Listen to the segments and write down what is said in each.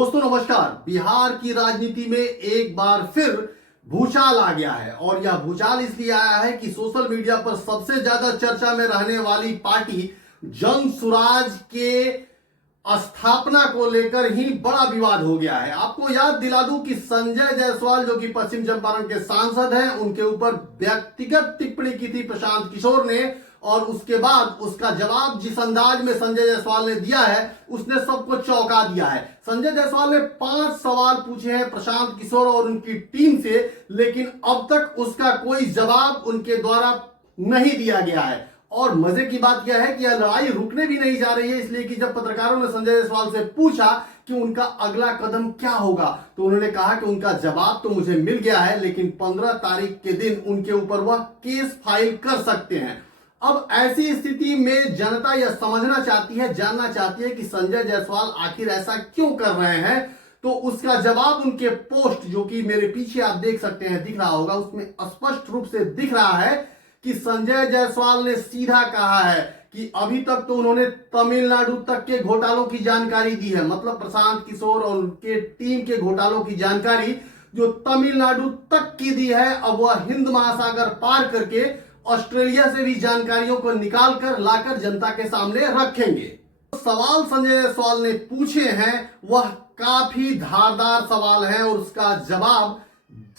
दोस्तों नमस्कार। बिहार की राजनीति में एक बार फिर भूचाल आ गया है और यह भूचाल इसलिए आया है कि सोशल मीडिया पर सबसे ज्यादा चर्चा में रहने वाली पार्टी जन सुराज के स्थापना को लेकर ही बड़ा विवाद हो गया है। आपको याद दिला दूं कि संजय जायसवाल जो कि पश्चिम चंपारण के सांसद हैं, उनके ऊपर व्यक्तिगत टिप्पणी की थी प्रशांत किशोर ने और उसके बाद उसका जवाब जिस अंदाज में संजय जायसवाल ने दिया है उसने सबको चौंका दिया है। संजय जायसवाल ने 5 सवाल पूछे हैं प्रशांत किशोर और उनकी टीम से, लेकिन अब तक उसका कोई जवाब उनके द्वारा नहीं दिया गया है। और मजे की बात यह है कि यह लड़ाई रुकने भी नहीं जा रही है, इसलिए कि जब पत्रकारों ने संजय जायसवाल से पूछा कि उनका अगला कदम क्या होगा तो उन्होंने कहा कि उनका जवाब तो मुझे मिल गया है, लेकिन 15 तारीख के दिन उनके ऊपर वह केस फाइल कर सकते हैं। अब ऐसी स्थिति में जनता यह समझना चाहती है, जानना चाहती है कि संजय जायसवाल आखिर ऐसा क्यों कर रहे हैं। तो उसका जवाब उनके पोस्ट जो कि मेरे पीछे आप देख सकते हैं, दिख रहा होगा, उसमें स्पष्ट रूप से दिख रहा है कि संजय जायसवाल ने सीधा कहा है कि अभी तक तो उन्होंने तमिलनाडु तक के घोटालों की जानकारी दी है, मतलब प्रशांत किशोर और उनके टीम के घोटालों की जानकारी जो तमिलनाडु तक की दी है, अब वह हिंद महासागर पार करके ऑस्ट्रेलिया से भी जानकारियों को निकाल कर लाकर जनता के सामने रखेंगे। सवाल संजय जायसवाल ने पूछे हैं वह काफी धारदार सवाल है और उसका जवाब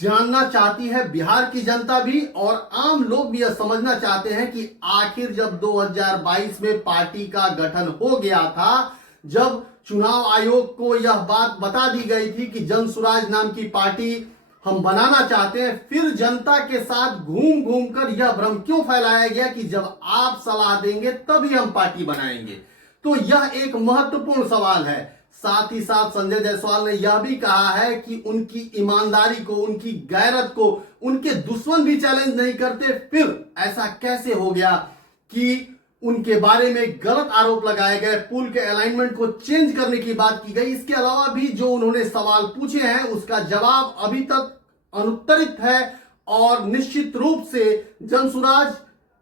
जानना चाहती है बिहार की जनता भी और आम लोग भी यह समझना चाहते हैं कि आखिर जब 2022 में पार्टी का गठन हो गया था, जब चुनाव आयोग को यह बात बता दी गई थी कि जन सुराज नाम की पार्टी हम बनाना चाहते हैं, फिर जनता के साथ घूम घूम कर यह भ्रम क्यों फैलाया गया कि जब आप सलाह देंगे तभी हम पार्टी बनाएंगे। तो यह एक महत्वपूर्ण सवाल है। साथ ही साथ संजय जायसवाल ने यह भी कहा है कि उनकी ईमानदारी को, उनकी गैरत को उनके दुश्मन भी चैलेंज नहीं करते, फिर ऐसा कैसे हो गया कि उनके बारे में गलत आरोप लगाए गए, पुल के अलाइनमेंट को चेंज करने की बात की गई। इसके अलावा भी जो उन्होंने सवाल पूछे हैं उसका जवाब अभी तक अनुत्तरित है और निश्चित रूप से जनसुराज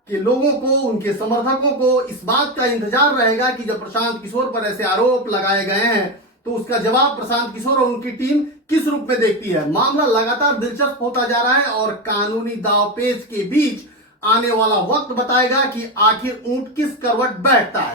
के लोगों को, उनके समर्थकों को इस बात का इंतजार रहेगा कि जब प्रशांत किशोर पर ऐसे आरोप लगाए गए हैं तो उसका जवाब प्रशांत किशोर और उनकी टीम किस रूप में देखती है। मामला लगातार दिलचस्प होता जा रहा है और कानूनी दांवपेच के बीच आने वाला वक्त बताएगा कि आखिर ऊंट किस करवट बैठता है।